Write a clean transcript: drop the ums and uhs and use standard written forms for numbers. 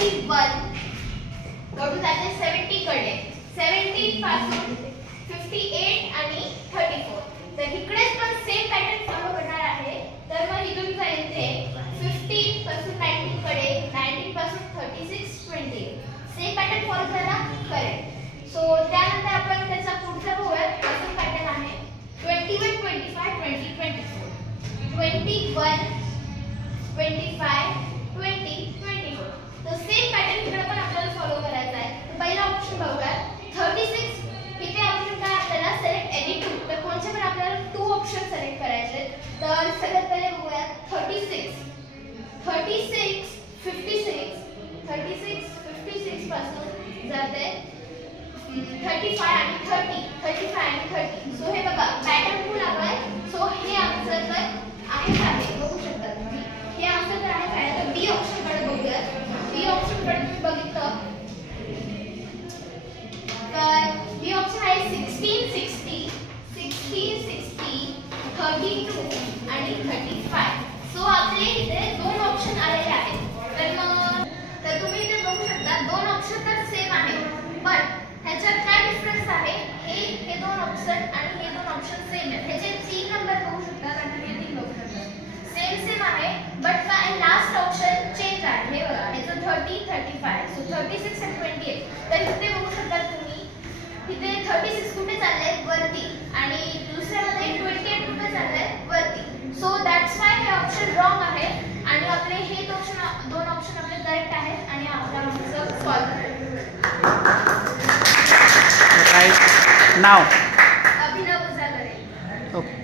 41 go to जाते 70 कडे 70 पासून 58 आणि 34 तर इकडेच पण सेम पॅटर्न फॉलो करणार आहे तर मग इथून जाईल ते 15 पासून 19 कडे 19 पासून 36 20 सेम पॅटर्न फॉलो करा करेक्ट सो त्यानंतर आपण त्याचा पुढचा बघूया अजून पॅटर्न आहे 21 25 20 24 21 25 20 24 तो सेम पॅटर्न इकडे पण आपल्याला फॉलो करायचा आहे तर पहिला ऑप्शन बघूया 36 इथे ऑप्शन काय आपल्याला सिलेक्ट एनी टू तर कोणते पण आपल्याला टू ऑप्शन सिलेक्ट करायचे तर सगळ्यात पहिले बघूया 36 56 पासून जाते 35 आणि 30 सो हे बघा पॅटर्न फुल आलाय सो हे आन्सर तर आहे बघू शकता तुम्ही हे आन्सर तर आहे तर बी ऑप्शन कडे बघूया बी ऑप्शन कडे तुम्ही बघितलं तर बी ऑप्शन आहे 16 60 32 आणि 35 सो आपले इथे दोन ऑप्शन आलेले आहेत तर तुम्ही इथे बघू शकता दोन ऑप्शन तर सेम आहे पण ह्याच्यात काय डिफरन्स आहे हे दोन ऑप्शन आणि हे दोन ऑप्शन सेम आहेत ह्याचे तीन नंबर बघू शकता आणि हे तीन बघू शकता सेम आहे बट काय लास्ट ऑप्शन चेंज आहे हे बघा ह्याचं 30 35 सो 36 आणि 28 तर इथे बघू शकता तुम्ही इथे 36 कुठे चालले वरती आणि दुसऱ्यामध्ये 28 कुठे चालले वरती सो दॅट्स व्हाय हे ऑप्शन रॉंग आहे आणि आपले हे दोन ऑप्शन आपले करेक्ट आहेत आणि आपला आन्सर सॉल्व राइट नाउ अभिनव उजागरे ओके